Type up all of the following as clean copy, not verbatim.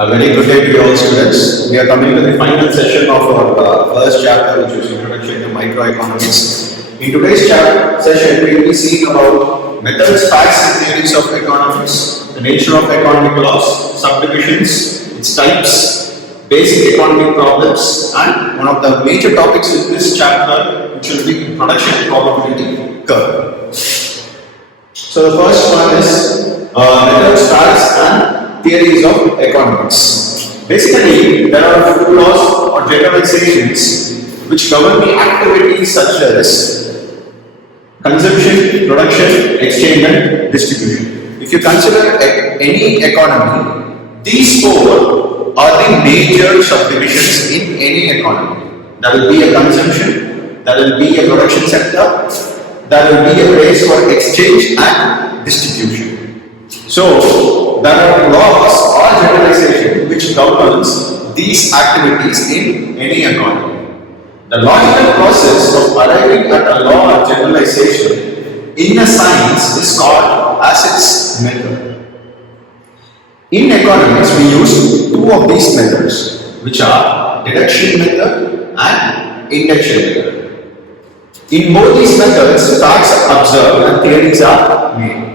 A very good day to you all students. We are coming to the final session of our first chapter, which is Introduction to Microeconomics. In today's session, we will be seeing about methods, facts and theories of economics, the nature of economic laws, subdivisions, its types, basic economic problems, and one of the major topics in this chapter, which will be production probability curve. So the first one is methods, facts and theories of economics. Basically, there are few laws or generalizations which govern the activities such as consumption, production, exchange and distribution. If you consider any economy, these four are the major subdivisions in any economy. There will be a consumption, there will be a production sector, there will be a place for exchange and distribution. So, there are laws or generalization which governs these activities in any economy. The logical process of arriving at a law or generalization in a science is called as its method. In economics, we use two of these methods, which are deduction method and induction method. In both these methods, facts are observed and theories are made.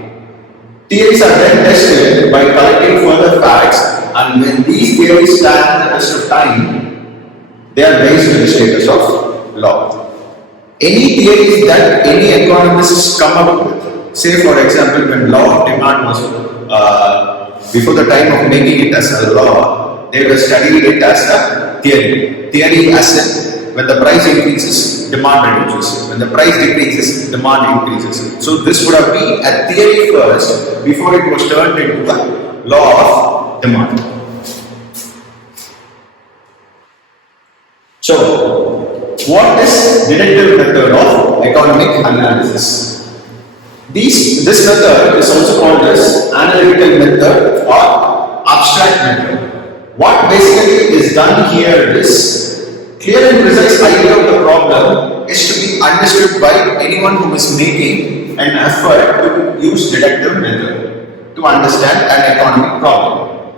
Theories are then tested by collecting further facts, and when these theories stand the test of time, they are raised to the status of law. Any theories that any economists come up with, say for example when law of demand was before the time of making it as a law, they were studying it as a theory. Theory as in when the price increases, demand reduces. When the price decreases, demand increases. So this would have been a theory first before it was turned into a law of demand. So, what is deductive method of economic analysis? This method is also called as analytical method or abstract method. What basically is done here is clear and precise idea of the problem is to be understood by anyone who is making an effort to use deductive method to understand an economic problem.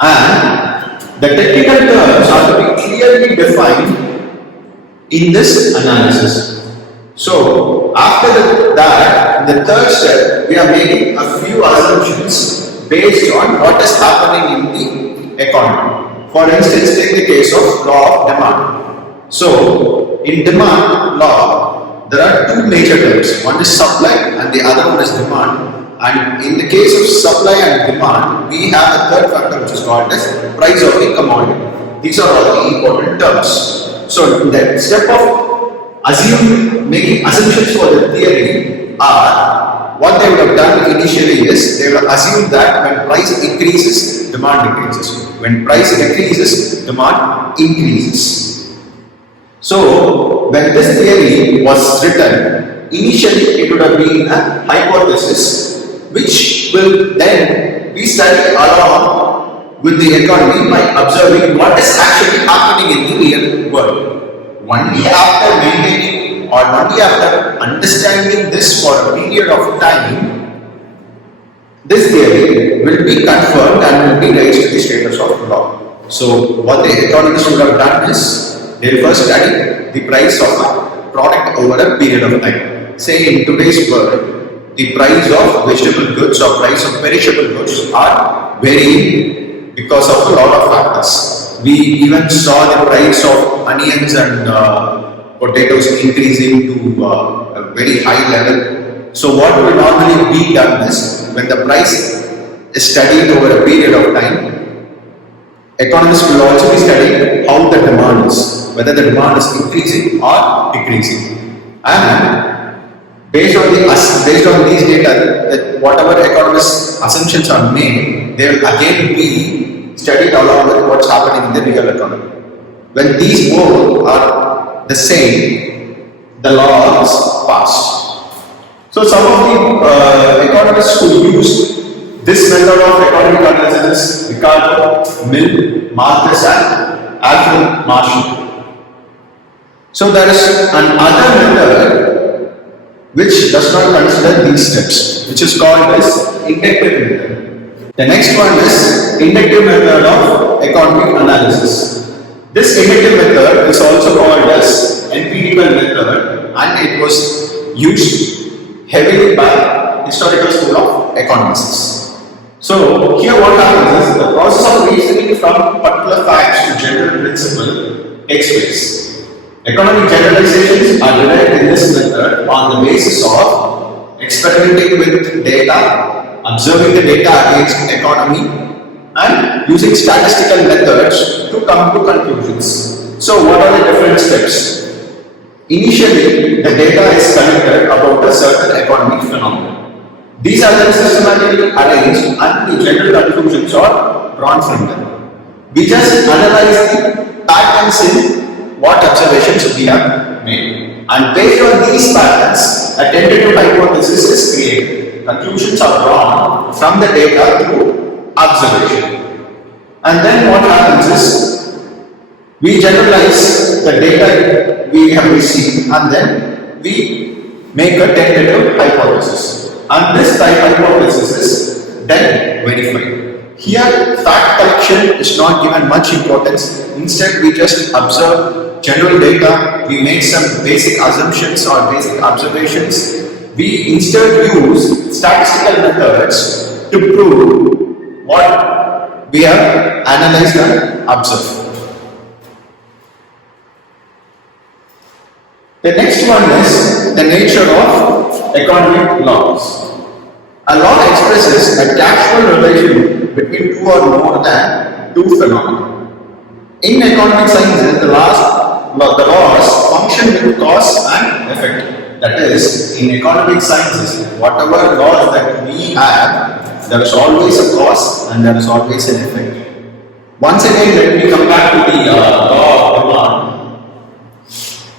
And the technical terms are to be clearly defined in this analysis. So, after that, in the third step, we are making a few assumptions based on what is happening in the economy. For instance, take the case of law of demand. So, in demand law, there are two major terms. One is supply and the other one is demand. And in the case of supply and demand, we have a third factor which is called as price of the commodity. These are all the important terms. So, the step of making assumptions for the theory are what they would have done initially is they would assume that when price increases, demand decreases. When price decreases, demand increases. So, when this theory was written, initially it would have been a hypothesis which will then be studied along with the economy by observing what is actually happening in the real world. Only after maintaining or only after understanding this for a period of time, this theory will be confirmed and will be raised to the status of law. So, what the economists would have done is, they will first study the price of a product over a period of time. Say in today's world, the price of vegetable goods or price of perishable goods are varying because of a lot of factors. We even saw the price of onions and potatoes increasing to a very high level. So what will normally be done is, when the price is studied over a period of time, economists will also be studying how the demand is, whether the demand is increasing or decreasing. And based on these data, that whatever economists' assumptions are made, they will again be studied along with what's happening in the real economy. When these both are the same, the law is passed. So some of the economists who used this method of economic analysis, Ricardo, Mill, Marcus and Alfred Marshall. So there is another method which does not consider these steps, which is called as inductive method. The next one is inductive method of economic analysis. This inductive method is also called as empirical method, and it was used heavily by historical school of economists. So here what happens is the process of reasoning from particular facts to general principle takes place. Economic generalizations are derived in this method on the basis of experimenting with data, observing the data against economy, and using statistical methods to come to conclusions. So what are the different steps? Initially, the data is collected about a certain economic phenomenon. These are then systematically arranged and the general conclusions are drawn from them. We just analyze the patterns in what observations we have made. And based on these patterns, a tentative hypothesis is created. Conclusions are drawn from the data through observation. And then what happens is, we generalize the data we have received and then we make a tentative hypothesis. And this type hypothesis is then verified. Here, fact collection is not given much importance. Instead, we just observe general data, we make some basic assumptions or basic observations. We instead use statistical methods to prove what we have analyzed and observed. The next one is the nature of economic laws. A law expresses a causal relation between two or more than two phenomena. In economic sciences, the laws function with cause and effect. That is, in economic sciences, whatever laws that we have, there is always a cause and there is always an effect. Once again, let me come back to the law of demand.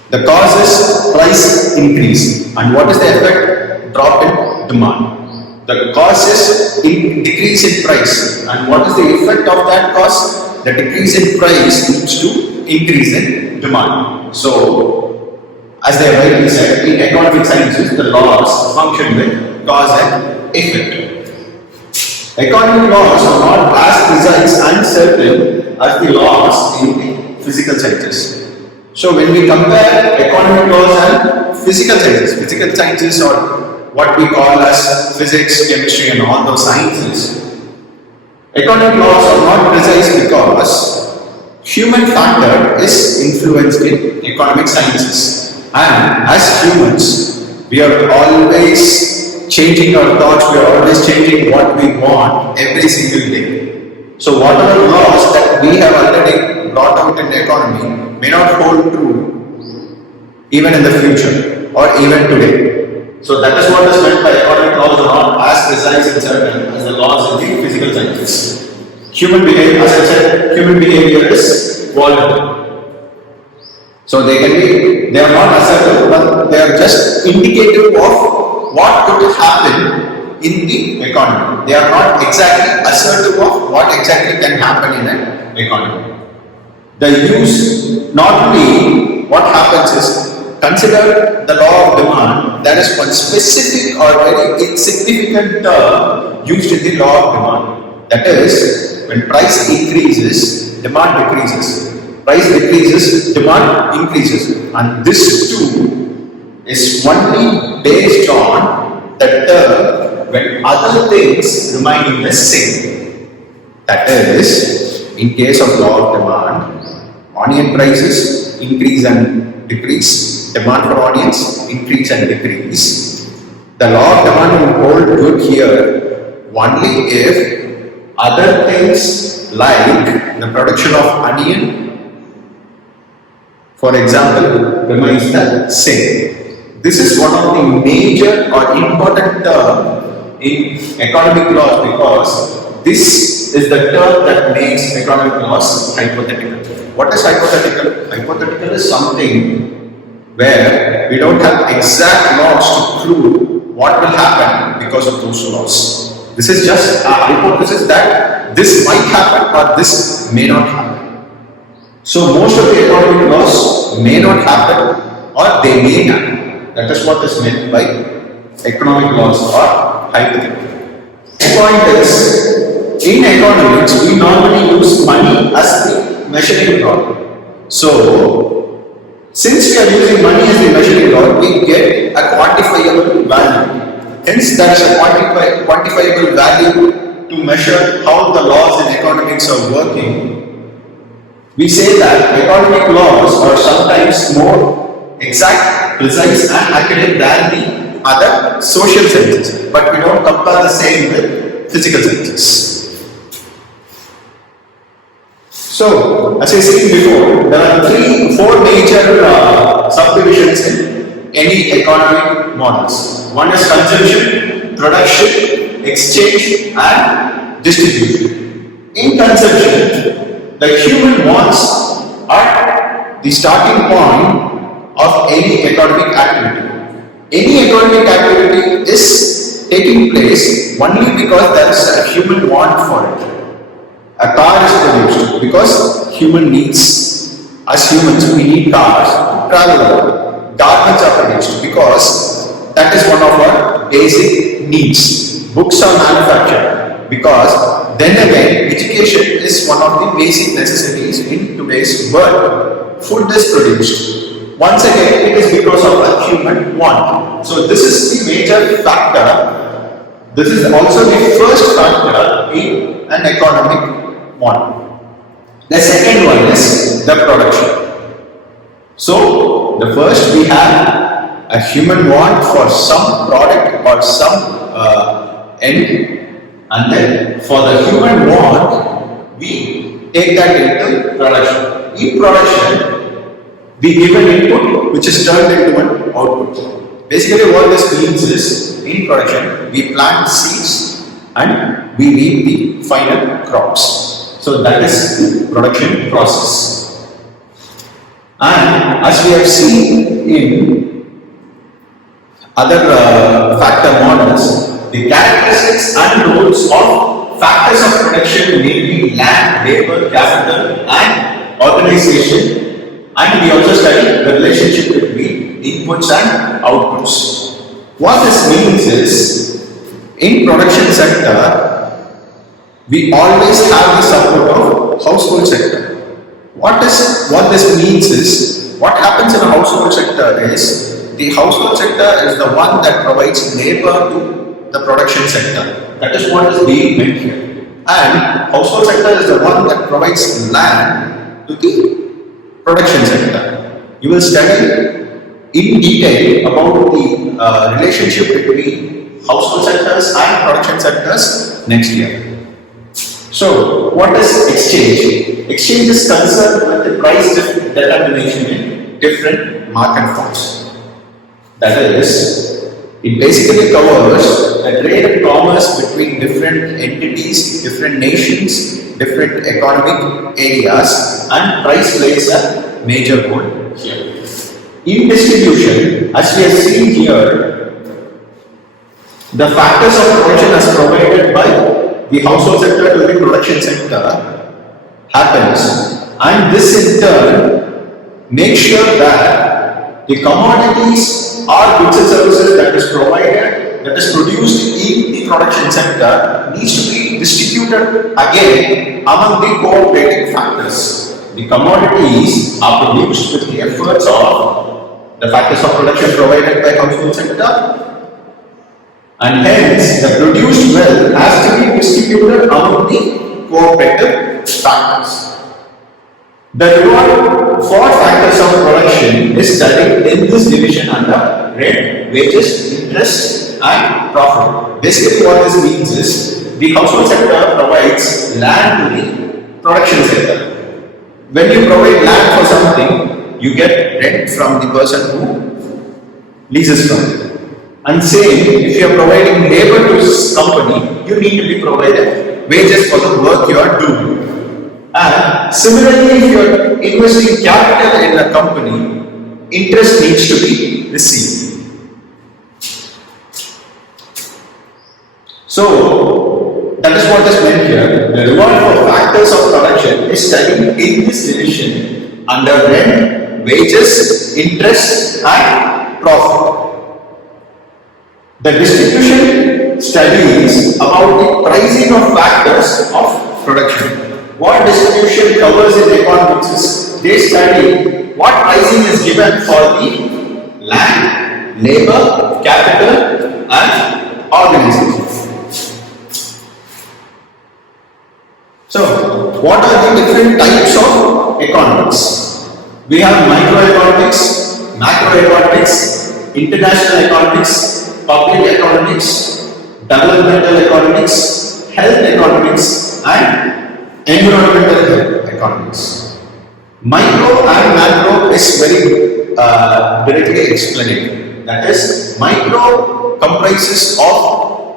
The cause is price increase, and what is the effect? Drop in demand. The cause is decrease in price, and what is the effect of that cause? The decrease in price leads to increase in demand. So, as they rightly said, in economic sciences, the laws function with cause and effect. Economic laws are not as precise and certain as the laws in the physical sciences. So when we compare economic laws and physical sciences or what we call as physics, chemistry and all those sciences, economic laws are not precise because human factor is influenced in economic sciences. And as humans, we are always changing our thoughts, we are always changing what we want every single day. So whatever laws that we have already brought out in the economy may not hold true even in the future or even today. So that is what is meant by economic laws are not as precise and certain as the laws in the physical sciences. Human behavior, as I said, human behavior is volatile. So they are not assertive, but they are just indicative of what could happen in the economy. They are not exactly assertive of what exactly can happen in an economy. The use, not only what happens is, consider the law of demand, that is one specific or very insignificant term used in the law of demand. That is, when price increases, demand decreases. Price decreases, demand increases. And this too is only based on the term when other things remain the same. That is, in case of law of demand, onion prices increase and decrease, demand for onions increase and decrease. The law of demand will hold good here only if other things like the production of onion, for example, remains the same. This is one of the major or important term in economic laws because this is the term that makes economic laws hypothetical. What is hypothetical? Hypothetical is something where we don't have exact laws to prove what will happen because of those laws. This is just a hypothesis that this might happen or this may not happen. So most of the economic laws may not happen or they may happen. That is what is meant by economic laws or hypothetical. The point is, in economics, we normally use money as the measuring rod. So, since we are using money as the measuring rod, we get a quantifiable value. Hence, there is a quantifiable value to measure how the laws in economics are working. We say that economic laws are sometimes more exact, precise, and accurate than the other social sciences, but we don't compare the same with physical sciences. So, as I said before, there are four major subdivisions in any economic models. One is consumption, production, exchange, and distribution. In consumption, the human wants are the starting point of any economic activity. Any economic activity is taking place only because there is a human want for it. A car is produced because human needs, as humans we need cars to travel around. Garments are produced because that is one of our basic needs. Books are manufactured because then again education is one of the basic necessities in today's world. Food is produced. Once again it is because of a human want. So this is the major factor. This is also the first factor in an economic model. The second one is the production. So, the first we have a human want for some product or some end, and then for the human want, we take that into production. In production, we give an input which is turned into an output. Basically, what this means is in production, we plant seeds and we reap the final crops. So that is the production process. And as we have seen in other factor models, the characteristics and roles of factors of production may be land, labor, capital, and organization. And we also study the relationship between inputs and outputs. What this means is, in production sector, we always have the support of household sector. What this means is, what happens in a household sector is, the household sector is the one that provides labor to the production sector. That is what is being meant here. And household sector is the one that provides land to the production sector. You will study in detail about the relationship between household sectors and production sectors next year. So, what is exchange? Exchange is concerned with the price determination in different market forms. That is, it basically covers the trade and commerce between different entities, different nations, different economic areas, and price plays a major role here. In distribution, as we have seen here, the factors of production as provided by the household sector to the production sector happens, and this in turn makes sure that the commodities or goods and services that is provided, that is produced in the production sector needs to be distributed again among the cooperating factors. The commodities are produced with the efforts of the factors of production provided by household sector, and hence the produced wealth has to be distributed among the cooperative factors. The reward for factors of production is studied in this division under rent, wages, interest, and profit. Basically, what this means is, the household sector provides land to the production sector. When you provide land for something, you get rent from the person who leases from it. And same, if you are providing labor to this company, you need to be provided wages for the work you are doing. And similarly, if you are investing capital in a company, interest needs to be received. So, that is what is meant here. The reward for factors of production is studied in this division under rent, wages, interest, and profit. The distribution studies about the pricing of factors of production. What distribution covers in economics is they study what pricing is given for the land, labor, capital, and organization. So, what are the different types of economics? We have microeconomics, macroeconomics, international economics, public economics, developmental economics, health economics, and environmental economics. Micro and macro is very directly explained. That is, micro comprises of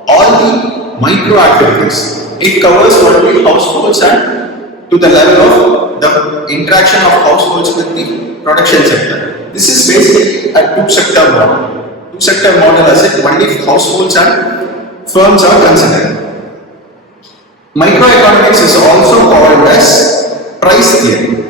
all the micro activities. It covers only households and to the level of the interaction of households with the production sector. This is basically a two-sector model. Two-sector model as it only households and firms are considered. Microeconomics is also called as price theory.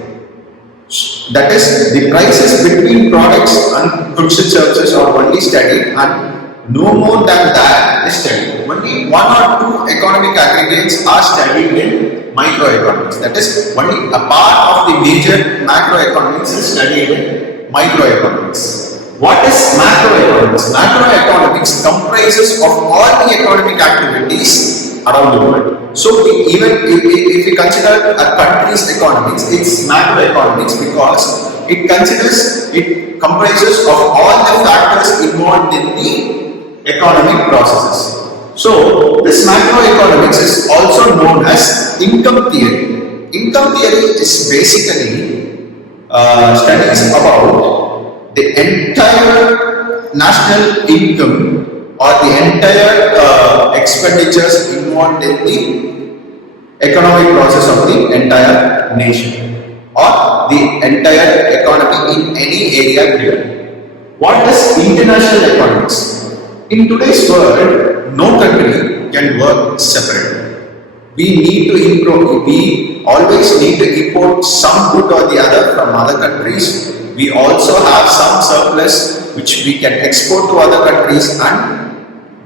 That is, the prices between products and goods and services are only studied and no more than that is studied. Only one or two economic aggregates are studied in microeconomics. That is, only a part of the major macroeconomics is studied in microeconomics. What is macroeconomics? Macroeconomics comprises of all the economic activities around the world. So, even if we consider a country's economics, it's macroeconomics because it comprises of all the factors involved in the economic processes. So, this macroeconomics is also known as income theory. Income theory is basically studies about the entire national income or the entire expenditures involved in the economic process of the entire nation or the entire economy in any area given. What is international economics? In today's world, no country can work separately. We always need to import some good or the other from other countries. We also have some surplus which we can export to other countries and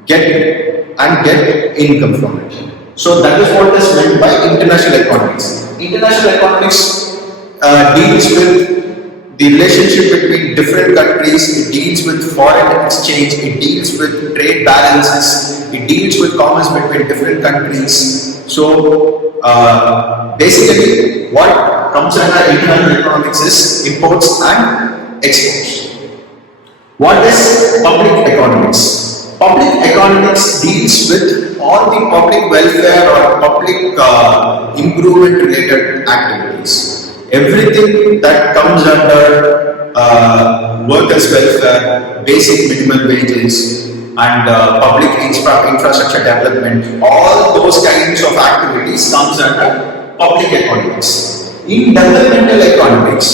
get income from it. So that is what is meant by international economics. International economics deals with the relationship between different countries, it deals with foreign exchange, it deals with trade balances, it deals with commerce between different countries. So, basically, what comes under international economics is imports and exports. What is public economics? Public economics deals with all the public welfare or public improvement related activities. Everything that comes under workers' welfare, basic minimum wages, and public infrastructure development, all those kinds of activities comes under public economics. In developmental economics,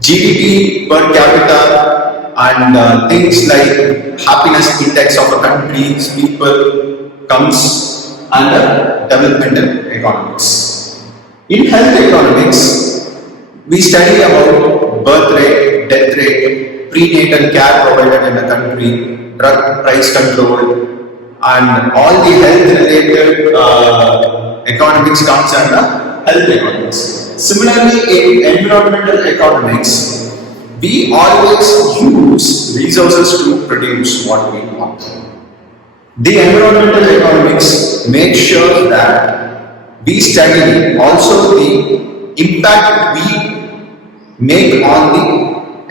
GDP per capita and things like happiness index of a country's people comes under developmental economics. In health economics, we study about birth rate, death rate, prenatal care provided in a country, drug price control, and all the health related economics comes under health economics. Similarly, in environmental economics, we always use resources to produce what we want. The environmental economics makes sure that we study also the impact we make on the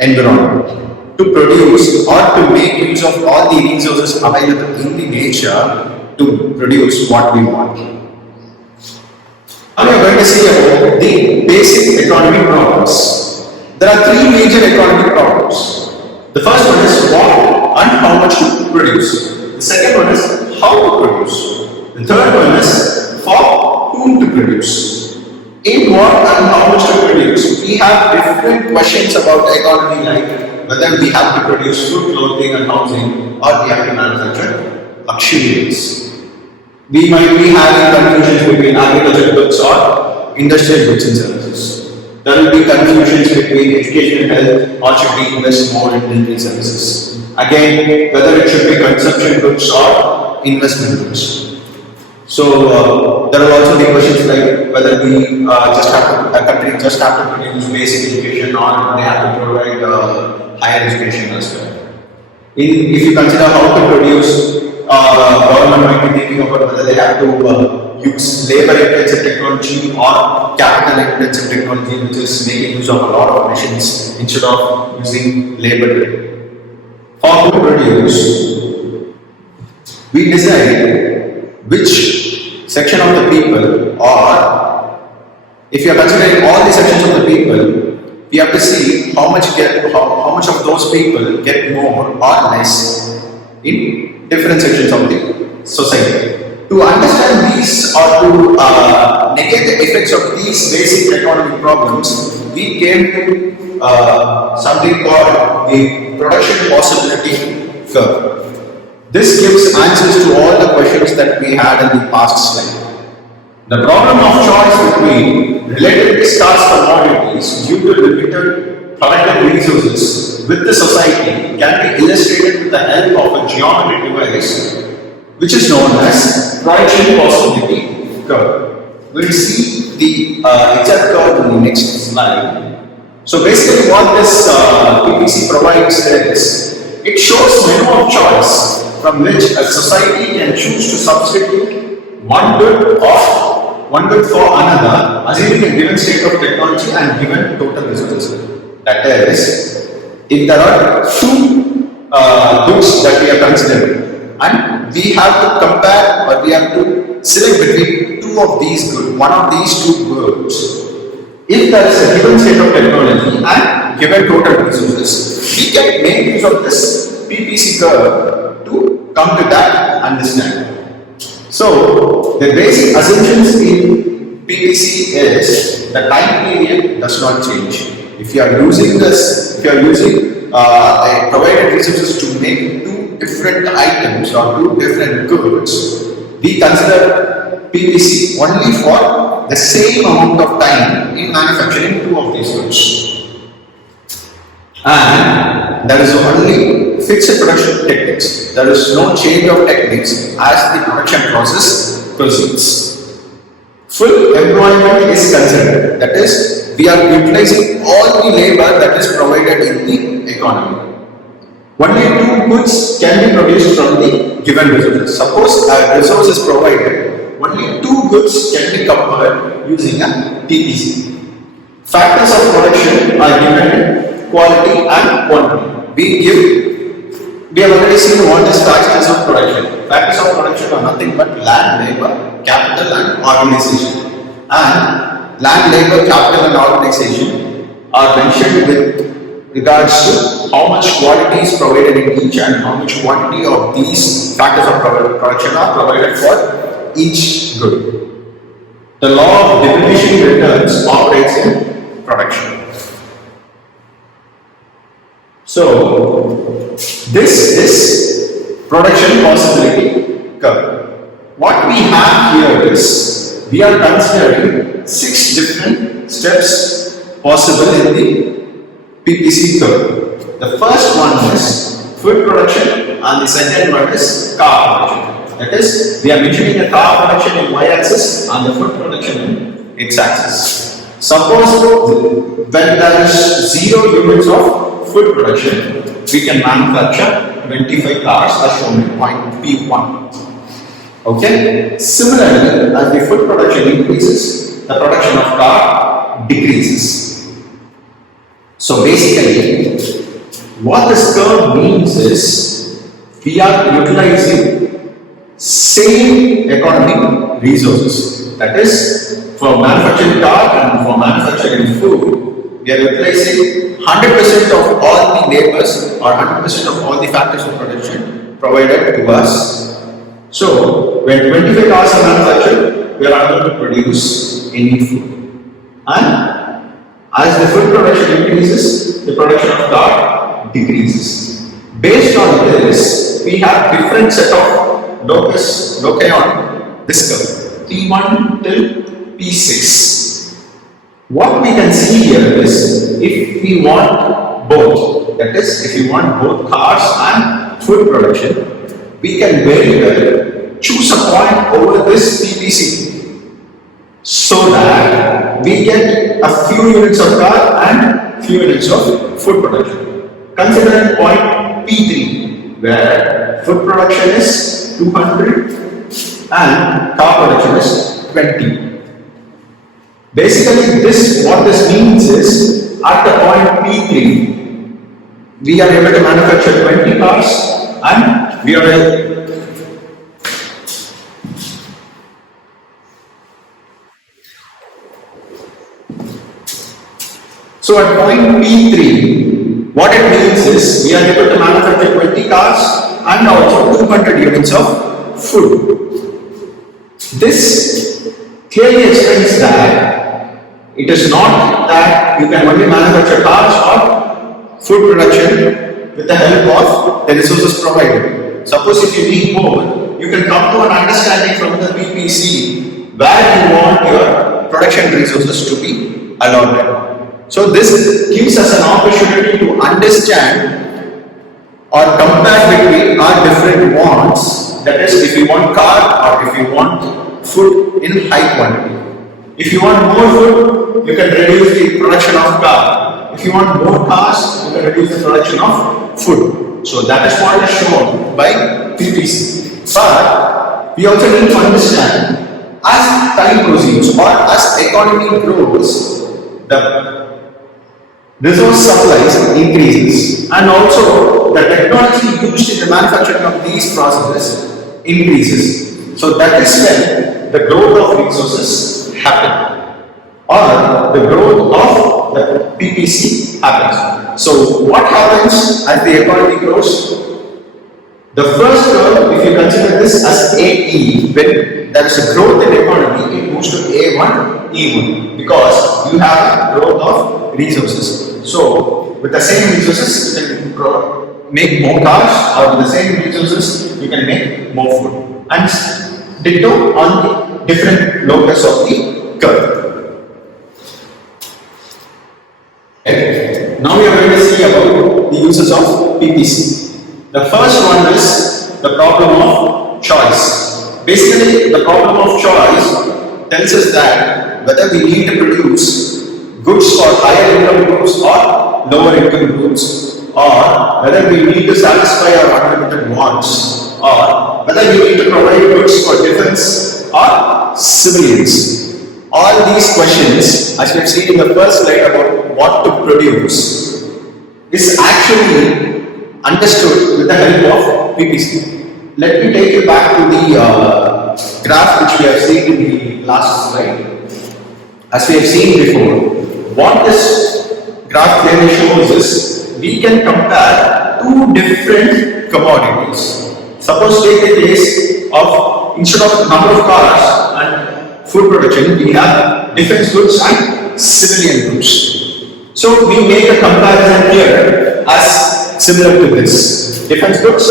environment to produce or to make use of all the resources available in the nature to produce what we want. Now we are going to see about the basic economic problems. There are three major economic problems. The first one is what and how much to produce. The second one is how to produce. The third one is for whom to produce. In what and how much to produce, we have different questions about the economy, like whether we have to produce food, clothing and housing, or we have to manufacture luxuries. We might be having confusions between agricultural goods or industrial goods and services. There will be confusions between education and health, or should we invest more in digital services. Again, whether it should be consumption goods or investment goods. So there are also the questions like whether we just have to, a country just have to produce basic education or they have to provide higher education as well. If you consider how to produce, government might be thinking about whether they have to use labor-intensive technology or capital-intensive technology, which is making use of a lot of machines instead of using labor. For to produce, we decide which section of the people, or if you are considering all the sections of the people, we have to see how much of those people get more or less in different sections of the society. To understand these or to negate the effects of these basic economic problems, we came to something called the production possibility curve. This gives answers to all the questions that we had in the past slide. The problem of choice between relatively scarce commodities due to limited productive resources with the society can be illustrated with the help of a geometric device which is known as production possibility curve. We'll see the exact curve in the next slide. So basically what this PPC provides is, it shows menu of choice from which a society can choose to substitute one good for another, assuming a given state of technology and given total resources. That is, if there are two goods that we are considering, and we have to compare or we have to select between two of these goods, one of these two goods. If there is a given state of technology and given total resources, we can make use of this PPC curve to come to that understanding. So, the basic assumptions in PPC is the time period does not change. If you are using provided resources to make two different items or two different goods, we consider PPC only for the same amount of time in manufacturing two of these goods. And there is only fixed production techniques. There is no change of techniques as the production process proceeds. Full employment is considered. That is, we are utilizing all the labor that is provided in the economy. Only two goods can be produced from the given resources. Suppose a resource is provided, only two goods can be compared using a PPC. Factors of production are given quality and quantity. We have already seen what is factors of production. Factors of production are nothing but land, labor, capital and organization. And land, labor, capital and organization are mentioned with regards to how much quality is provided in each and how much quantity of these factors of production are provided for each good. The law of diminishing returns operates in production. So, this is production possibility curve. What we have here is, we are considering 6 different steps possible in the PPC curve. The first one is food production and the second one is car production. That is, we are measuring the car production in y-axis and the food production in x-axis. Suppose when there is 0 units of food production, we can manufacture 25 cars as shown in point P1. Okay? Similarly, as the food production increases, the production of car decreases. So basically, what this curve means is, we are utilizing same economic resources. That is, for manufacturing car and for manufacturing food, we are utilizing 100% of all the labors or 100% of all the factors of production provided to us. So, when 25 cars are manufactured, we are unable to produce any food. And as the food production increases, the production of car decreases. Based on this, we have different set of loci on this curve, P1 till P6. What we can see here is, if we want both, that is, if we want both cars and food production, we can very well choose a point over this PPC so that we get a few units of car and few units of food production. Consider point P3 where food production is 200 and car production is 20. Basically, what this means is at the point P3, we are able to manufacture 20 cars and we are able. So at point P3, what it means is we are able to manufacture 20 cars and also 200 units of food. This clearly explains that it is not that you can only manufacture cars or food production with the help of the resources provided. Suppose if you need more, you can come to an understanding from the PPC where you want your production resources to be allotted. So this gives us an opportunity to understand or compare between our different wants. That is, if you want car or if you want food in high quantity. If you want more food, you can reduce the production of car. If you want more cars, you can reduce the production of food. So that is what is shown by PPC. But we also need to understand as time proceeds or as economy grows, the resource supplies increases and also the technology used in the manufacturing of these processes increases. So that is when the growth of resources happen or the growth of the PPC happens. So what happens as the economy grows? The first curve, if you consider this as AE, when there is a growth in economy, it moves to A1, E1 because you have a growth of resources. So with the same resources, you can make more cars, or with the same resources, you can make more food. And ditto on the different locus of the curve. Okay. Now we are going to see about the uses of PPC. The first one is the problem of choice. Basically, the problem of choice tells us that whether we need to produce goods for higher income groups or lower income groups, or whether we need to satisfy our unlimited wants, or whether we need to provide goods for defense or civilians. All these questions, as we have seen in the first slide about what to produce, is actually understood with the help of PPC. Let me take you back to the graph which we have seen in the last slide. As we have seen before, what this graph clearly shows is we can compare two different commodities. Suppose take the case of instead of number of cars and food production, we have defense goods and civilian goods. So we make a comparison here as similar to this: defense goods,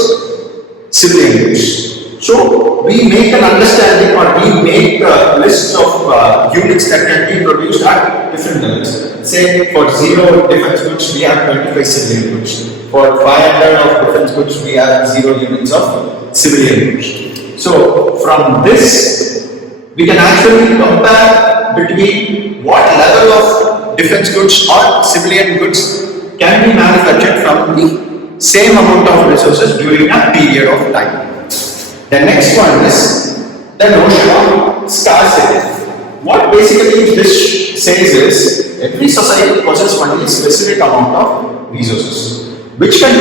civilian goods. So we make an understanding or we make a list of units that can be produced at different levels. Say for 0 defense goods we have 25 civilian goods. For 500 of defense goods we have 0 units of civilian goods. So from this we can actually compare between what level of defense goods or civilian goods can be manufactured from the same amount of resources during a period of time. The next one is the notion of scarcity. What basically this says is every society possesses only a specific amount of resources which can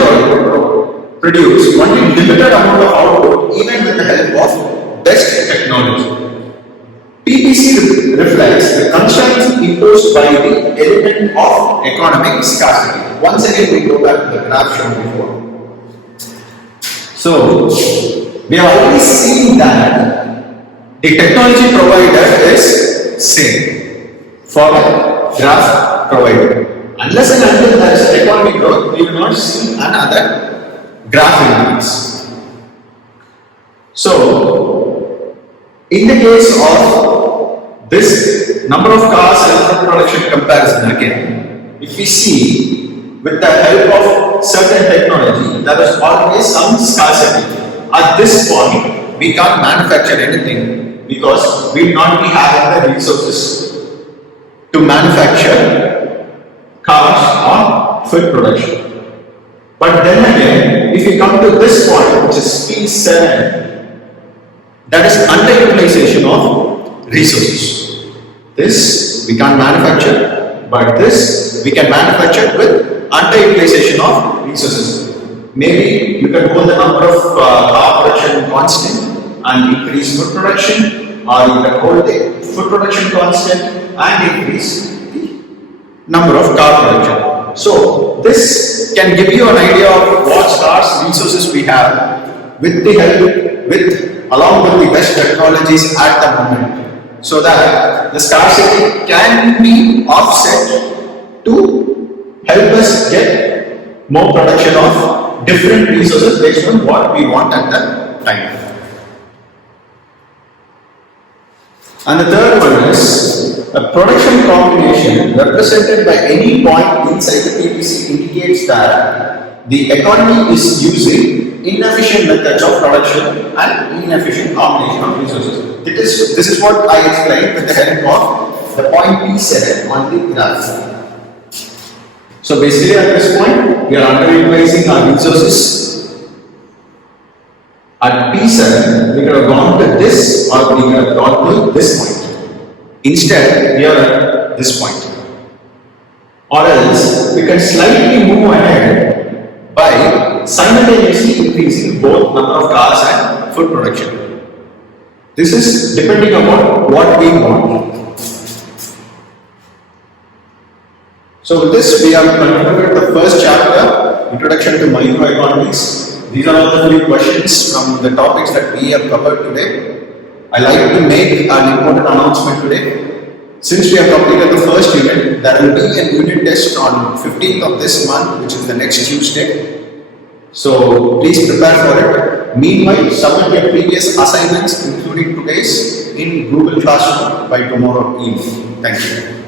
produce only limited amount of output even with the help of best technology. PPC reflects the constraints imposed by the element of economic scarcity. Once again, we go back to the graph shown before. So, we have already seen that the technology provider is same for the graph provider. Unless and until there is an economic growth, we will not see another graph increase. So, in the case of this number of cars and food production comparison again, if we see with the help of certain technology, there is always some scarcity. At this point, we can't manufacture anything because we will not be having the resources to manufacture cars or food production. But then again, if you come to this point, which is P7, that is underutilization of resources. This we can't manufacture, but this we can manufacture with underutilization of resources. Maybe you can hold the number of car production constant and increase food production, or you can hold the food production constant and increase the number of car production. So this can give you an idea of what scarce resources we have with the help along with the best technologies at the moment, so that the scarcity can be offset to help us get more production of different resources based on what we want at the time. And the third one is a production combination represented by any point inside the PPC indicates that the economy is using inefficient methods of production and inefficient combination of resources. This is what I explained with the help of the point P7 on the graph. So basically at this point, we are underutilizing our resources. At P7, we could have gone to this or we could have gone to this point. Instead, we are at this point. Or else, we can slightly move ahead by simultaneously increasing both number of cars and food production. This is depending upon what we want. So with this, we have concluded the first chapter, Introduction to Microeconomies. These are all the 3 questions from the topics that we have covered today. I like to make an important announcement today. Since we have completed the first unit, there will be a unit test on 15th of this month, which is the next Tuesday. So please prepare for it. Meanwhile, submit your previous assignments, including today's, in Google Classroom by tomorrow evening. Thank you.